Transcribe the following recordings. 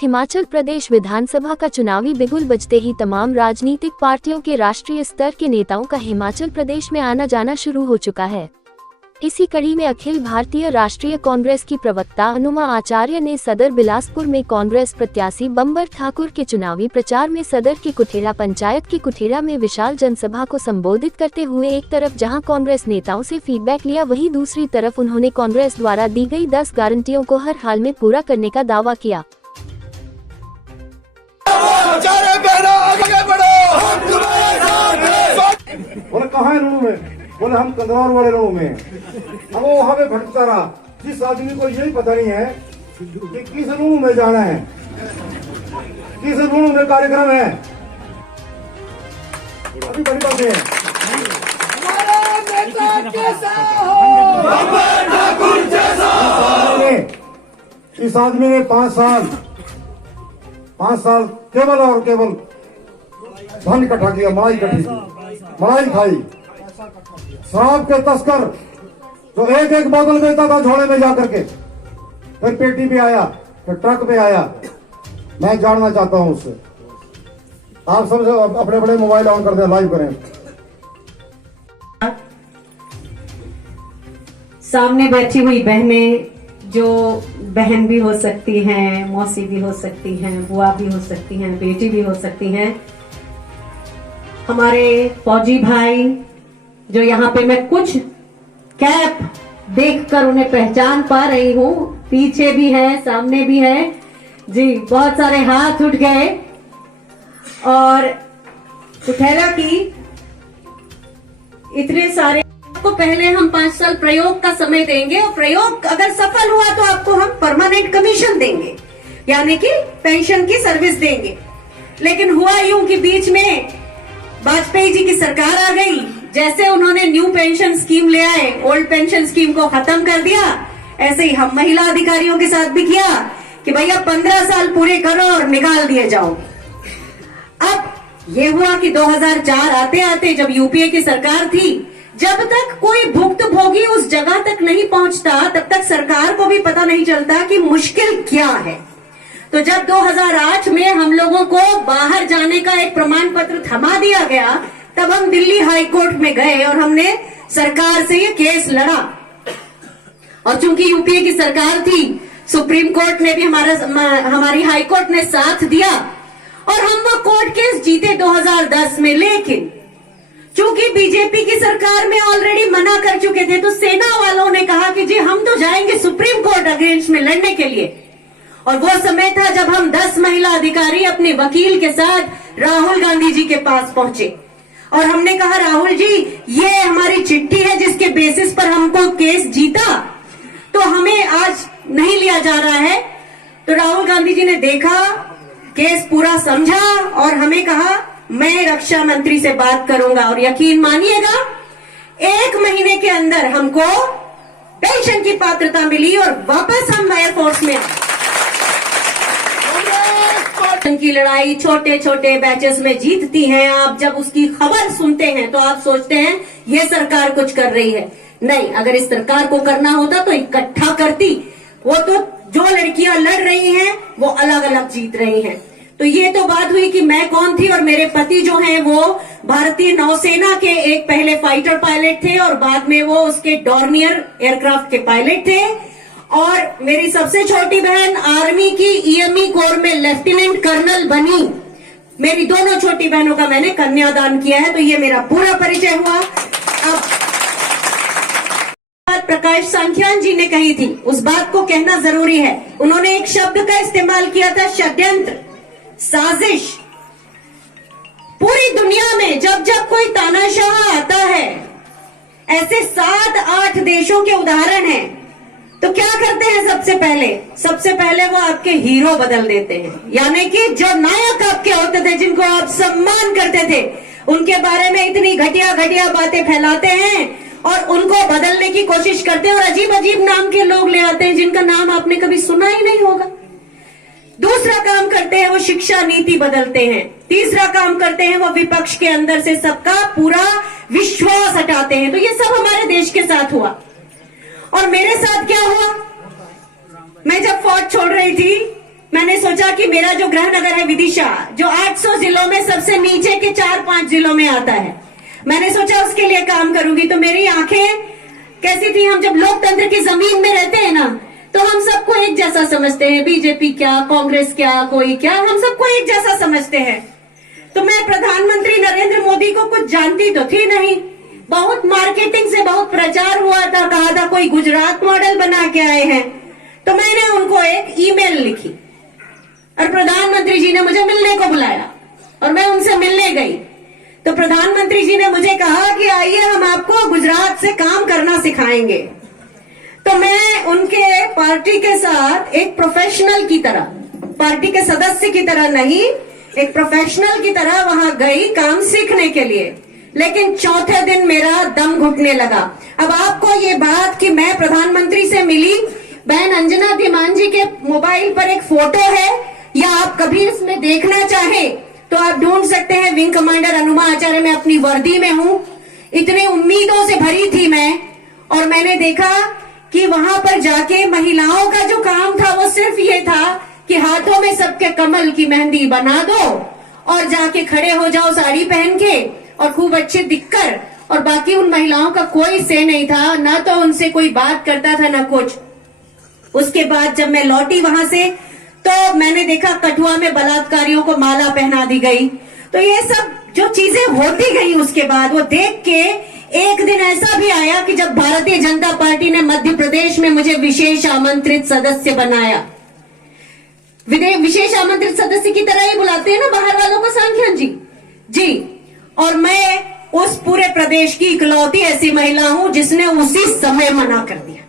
हिमाचल प्रदेश विधानसभा का चुनावी बिगुल बजते ही तमाम राजनीतिक पार्टियों के राष्ट्रीय स्तर के नेताओं का हिमाचल प्रदेश में आना जाना शुरू हो चुका है। इसी कड़ी में अखिल भारतीय राष्ट्रीय कांग्रेस की प्रवक्ता अनुमा आचार्य ने सदर बिलासपुर में कांग्रेस प्रत्याशी बंबर ठाकुर के चुनावी प्रचार में सदर की कुठेला पंचायत की कुठेला में विशाल जनसभा को संबोधित करते हुए एक तरफ जहां कांग्रेस नेताओं से फीडबैक लिया, वहीं दूसरी तरफ उन्होंने कांग्रेस द्वारा दी गई 10 गारंटियों को हर हाल में पूरा करने का दावा किया। बोले कहाँ है लुणु में? बोले हम कंदरौर वाले लुणु में। अब वो वहाँ पे भटकता रहा। जिस आदमी को यही पता नहीं है कि किस लुणु में जाना है, किस लुणु में कार्यक्रम है, अभी बड़ी बात है। हमारा नेता कैसा हो? बंबर ठाकुर जैसा। इस आदमी ने 5 साल केवल और केवल धन इकट्ठा किया, मलाई इकट्ठी की, मलाई खाई। शराब के तस्कर जो एक बोतल बेचता था झोले में जाकर के, फिर पेटी पे आया, फिर ट्रक पे आया। मैं जानना चाहता हूं उससे। आप सब अपने अपने मोबाइल ऑन कर दें, लाइव करें। सामने बैठी हुई बहनें, जो बहन भी हो सकती हैं, मौसी भी हो सकती हैं, बुआ भी हो सकती हैं, बेटी भी हो सकती हैं, हमारे फौजी भाई जो यहाँ पे मैं कुछ कैप देखकर उन्हें पहचान पा रही हूँ, पीछे भी है, सामने भी है जी। बहुत सारे हाथ उठ गए और कुठेला की इतने सारे को पहले हम 5 साल प्रयोग का समय देंगे और प्रयोग अगर सफल हुआ तो आपको हम परमानेंट कमीशन देंगे, यानी कि पेंशन की सर्विस देंगे। लेकिन हुआ यूं कि बीच में वाजपेयी जी की सरकार आ गई। जैसे उन्होंने न्यू पेंशन स्कीम ले आए, ओल्ड पेंशन स्कीम को खत्म कर दिया। ऐसे ही हम महिला अधिकारियों के साथ भी किया कि भैया 15 साल पूरे करो और निकाल दिए जाओ। अब ये हुआ कि 2004 आते आते जब यूपीए की सरकार थी, जब तक कोई भुक्तभोगी उस जगह तक नहीं पहुंचता तब तक सरकार को भी पता नहीं चलता कि मुश्किल क्या है। तो जब 2008 में हम लोगों को बाहर जाने का एक प्रमाण पत्र थमा दिया गया, तब हम दिल्ली हाई कोर्ट में गए और हमने सरकार से ये केस लड़ा। और चूंकि यूपीए की सरकार थी, सुप्रीम कोर्ट ने भी हमारी हाई कोर्ट ने साथ दिया और हम वो कोर्ट केस जीते 2010 में। लेकिन चूंकि बीजेपी की सरकार में ऑलरेडी मना कर चुके थे, तो सेना वालों ने कहा कि जी हम तो जाएंगे सुप्रीम कोर्ट अगेंस्ट में लड़ने के लिए। और वो समय था जब हम 10 महिला अधिकारी अपने वकील के साथ राहुल गांधी जी के पास पहुंचे और हमने कहा, राहुल जी ये हमारी चिट्ठी है जिसके बेसिस पर हमको केस जीता, तो हमें आज नहीं लिया जा रहा है। तो राहुल गांधी जी ने देखा, केस पूरा समझा और हमें कहा मैं रक्षा मंत्री से बात करूंगा। और यकीन मानिएगा 1 महीने के अंदर हमको पेंशन की पात्रता मिली और वापस हम एयरफोर्स में की लड़ाई छोटे छोटे बैचेस में जीतती हैं। आप जब उसकी खबर सुनते हैं तो आप सोचते हैं ये सरकार कुछ कर रही है। नहीं, अगर इस सरकार को करना होता तो इकट्ठा करती। वो तो जो लड़कियां लड़ रही हैं वो अलग अलग जीत रही हैं। तो ये तो बात हुई कि मैं कौन थी, और मेरे पति जो हैं वो भारतीय नौसेना के एक पहले फाइटर पायलट थे और बाद में वो उसके डॉर्नियर एयरक्राफ्ट के पायलट थे। और मेरी सबसे छोटी बहन आर्मी की ईएमई कोर में लेफ्टिनेंट कर्नल बनी। मेरी दोनों छोटी बहनों का मैंने कन्यादान किया है। तो ये मेरा पूरा परिचय हुआ। अब प्रकाश सांख्यान जी ने कही थी, उस बात को कहना जरूरी है। उन्होंने एक शब्द का इस्तेमाल किया था, षड्यंत्र, साजिश। पूरी दुनिया में जब जब कोई तानाशाह आता है, ऐसे 7-8 देशों के उदाहरण हैं, तो क्या करते हैं? सबसे पहले वो आपके हीरो बदल देते हैं। यानी कि जो नायक आपके होते थे, जिनको आप सम्मान करते थे, उनके बारे में इतनी घटिया घटिया बातें फैलाते हैं और उनको बदलने की कोशिश करते हैं और अजीब अजीब नाम के लोग ले आते हैं जिनका नाम आपने कभी सुना ही नहीं होगा। दूसरा काम करते हैं वो शिक्षा नीति बदलते हैं। तीसरा काम करते हैं वो विपक्ष के अंदर से सबका पूरा विश्वास हटाते हैं। तो ये सब हमारे देश के साथ हुआ। और मेरे साथ क्या हुआ, मैं जब फौज छोड़ रही थी, मैंने सोचा कि मेरा जो गृह नगर है विदिशा, जो 800 जिलों में सबसे नीचे के 4-5 जिलों में आता है, मैंने सोचा उसके लिए काम करूंगी। तो मेरी आंखें कैसी थी, हम जब लोकतंत्र की जमीन में रहते हैं ना, तो हम सबको एक जैसा समझते हैं, बीजेपी क्या, कांग्रेस क्या, कोई क्या, हम सबको एक जैसा समझते हैं। तो मैं प्रधानमंत्री नरेंद्र मोदी को कुछ जानती तो थी नहीं, बहुत मार्केटिंग से बहुत प्रचार हुआ था, कहा था कोई गुजरात मॉडल बना के आए हैं। तो मैंने उनको एक ईमेल लिखी और प्रधानमंत्री जी ने मुझे मिलने को बुलाया और मैं उनसे मिलने गई। तो प्रधानमंत्री जी ने मुझे कहा कि आइए हम आपको गुजरात से काम करना सिखाएंगे। तो मैं उनके पार्टी के साथ एक प्रोफेशनल की तरह, पार्टी के सदस्य की तरह नहीं, एक प्रोफेशनल की तरह वहां गई काम सीखने के लिए। लेकिन चौथे दिन मेरा दम घुटने लगा। अब आपको ये बात कि मैं प्रधानमंत्री से मिली, बहन अंजना धीमान जी के मोबाइल पर एक फोटो है, या आप कभी इसमें देखना चाहे तो आप ढूंढ सकते हैं, विंग कमांडर अनुमा आचार्य, मैं अपनी वर्दी में हूं। इतनी उम्मीदों से भरी थी मैं, और मैंने देखा कि वहां पर जाके महिलाओं का जो काम था वो सिर्फ ये था कि हाथों में सबके कमल की मेहंदी बना दो और जाके खड़े हो जाओ साड़ी पहन के और खूब अच्छे दिखकर, और बाकी उन महिलाओं का कोई से नहीं था, ना तो उनसे कोई बात करता था ना कुछ। उसके बाद जब मैं लौटी वहां से, तो मैंने देखा कठुआ में बलात्कारियों को माला पहना दी गई। तो ये सब जो चीजें होती गई उसके बाद, वो देख के एक दिन ऐसा भी आया कि जब भारतीय जनता पार्टी ने मध्य प्रदेश में मुझे विशेष आमंत्रित सदस्य बनाया। विशेष आमंत्रित सदस्य की तरह ही बुलाते हैं ना बाहर वालों को, सांख्यन जी। और मैं उस पूरे प्रदेश की इकलौती ऐसी महिला हूं जिसने उसी समय मना कर दिया।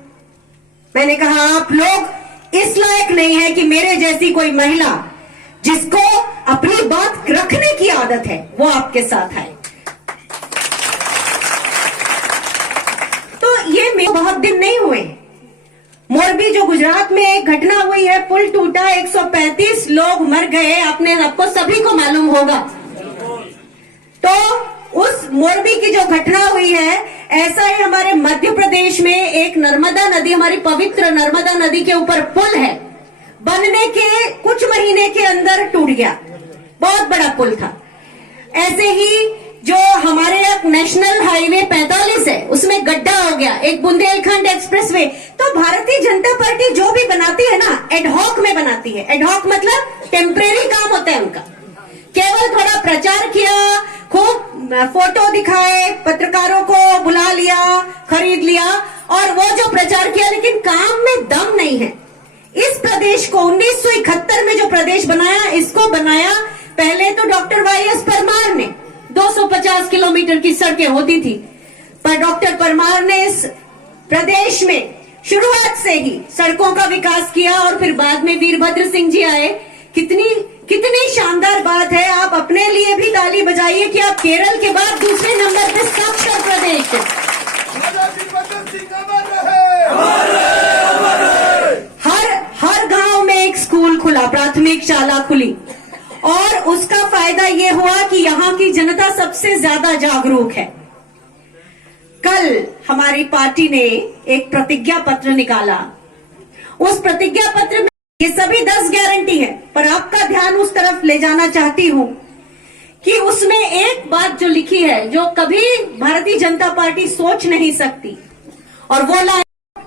मैंने कहा आप लोग इस लायक नहीं है कि मेरे जैसी कोई महिला जिसको अपनी बात रखने की आदत है वो आपके साथ आए। तो ये मेरे बहुत दिन नहीं हुए। मोरबी जो गुजरात में एक घटना हुई है, पुल टूटा, 135 लोग मर गए, अपने आपको सभी को मालूम होगा। तो उस मोरबी की जो घटना हुई है, ऐसा ही हमारे मध्य प्रदेश में एक नर्मदा नदी, हमारी पवित्र नर्मदा नदी के ऊपर पुल है, बनने के कुछ महीने के अंदर टूट गया। बहुत बड़ा पुल था। ऐसे ही जो हमारे नेशनल हाईवे 45 है, उसमें गड्ढा हो गया, एक बुंदेलखंड एक्सप्रेसवे। तो भारतीय जनता पार्टी जो भी बनाती है ना, एडहॉक में बनाती है। एडहॉक मतलब टेम्परेरी काम होता है उनका। केवल थोड़ा प्रचार किया, खूब फोटो दिखाए, पत्रकारों को बुला लिया, खरीद लिया, और वो जो प्रचार किया, लेकिन काम में दम नहीं है। इस प्रदेश को 1971 में जो प्रदेश बनाया, इसको बनाया पहले तो डॉक्टर वाईएस परमार ने। 250 किलोमीटर की सड़कें होती थी, पर डॉक्टर परमार ने इस प्रदेश में शुरुआत से ही सड़कों का विकास किया, और फिर बाद में वीरभद्र सिंह जी आए। कितनी शानदार बात है। आप अपने लिए भी ताली बजाइए कि आप केरल के बाद दूसरे नंबर पे साक्षर प्रदेश है। हर गांव में एक स्कूल खुला, प्राथमिक शाला खुली, और उसका फायदा ये हुआ कि यहाँ की जनता सबसे ज्यादा जागरूक है। कल हमारी पार्टी ने एक प्रतिज्ञा पत्र निकाला। उस प्रतिज्ञा पत्र में ये सभी 10 गारंटी है, पर आपका ध्यान उस तरफ ले जाना चाहती हूँ कि उसमें एक बात जो लिखी है, जो कभी भारतीय जनता पार्टी सोच नहीं सकती, और वो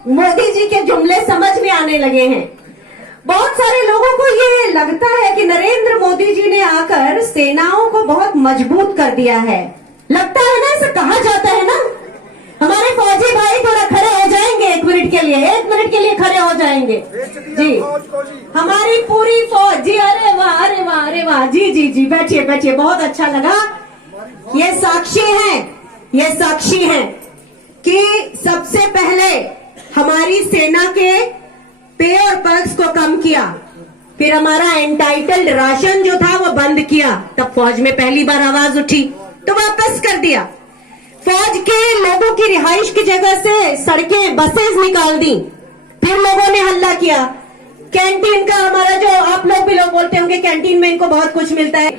मोदी जी के जुमले समझ में आने लगे हैं। बहुत सारे लोगों को ये लगता है कि नरेंद्र मोदी जी ने आकर सेनाओं को बहुत मजबूत कर दिया है। लगता है ना, ऐसा कहा जाता है ना। हमारे फौजी भाई थोड़ा खड़े हो जाएंगे, 1 मिनट के लिए खड़े हो जाएंगे जी। हमारी पूरी फौज जी, अरे वाह अरे वाह अरे वाह, जी, बैठिए, बहुत अच्छा लगा। ये साक्षी हैं कि सबसे पहले हमारी सेना के पे और पर्क्स को कम किया, फिर हमारा एंटाइटल्ड राशन जो था वो बंद किया। तब फौज में पहली बार आवाज उठी तो वापस कर दिया। फौज के लोगों की रिहाइश की जगह से सड़कें, बसेस निकाल दी। फिर लोगों ने हल्ला किया। कैंटीन का हमारा, जो आप लोग भी लोग बोलते होंगे कैंटीन में इनको बहुत कुछ मिलता है,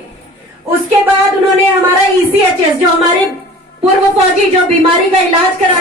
उसके बाद उन्होंने हमारा ECHS, जो हमारे पूर्व फौजी जो बीमारी का इलाज करा